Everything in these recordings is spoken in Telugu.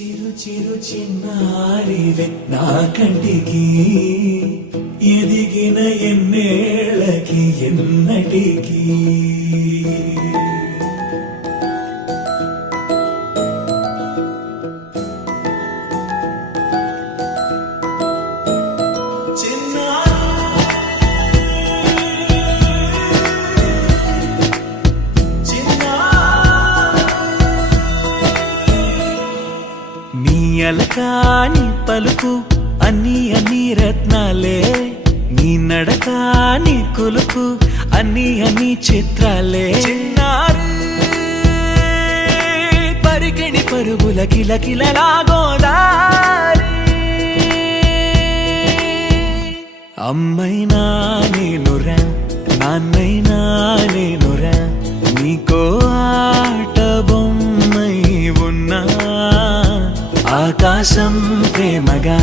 చిరు చిరు చిన్నారివే నా కంటికి ఎదిగిన ఎన్నేళ్ళకి ఎన్నటికి అలకాని పలుకు అన్ని రత్నాలే నీ నడకాని కులుకు అన్ని చిత్రాలే పరికిణి పరుగుల కిలకిలలా గోదారి అమ్మైనా నేనురా నాన్నైనా నేనురా నీకో ఆట బొమ్మై ఉన్నా ఆకాశం ప్రేమగా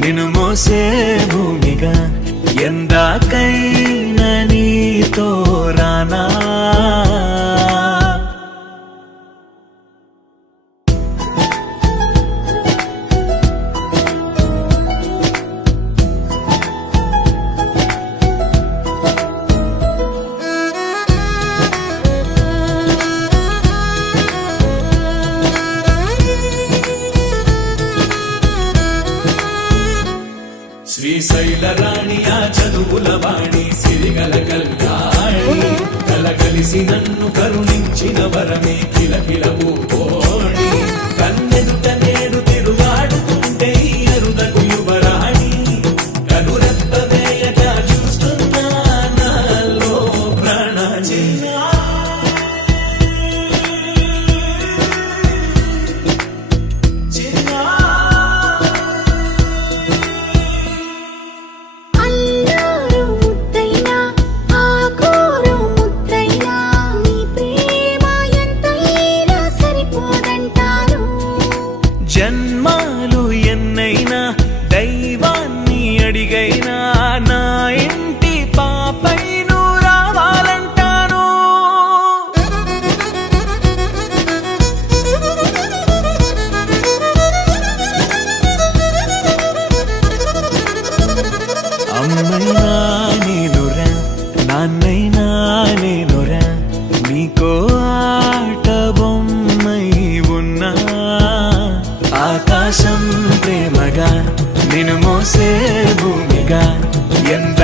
నిన్ను మోసే భూమిగా ఎందాకైనా నీతో రానా శ్రీశైల రాణి ఆ చదువుల వాణి సిరిగల కల్యాణి కలగలిసి నన్ను కరుణించిన వరమే కిలకిల ఊకోణి కన్నెదుట నేడు తిరుగాడుతుంటే అరుదకు యువరాణి కనురెప్ప వేయక చూస్తున్నా నాలో ప్రాణ జన్మాలు ఎన్నైనా దైవాన్ని అడిగైనా నా ఇంటి పాపై నువ్వు రావాలంటాను అమ్మైనా నేనురా నాన్నైనా నేనురా నీకో ఆట బొమ్మై ఉన్నా ఆకాశం ప్రేమగా నిన్ను మోసే భూమిగా ఎంత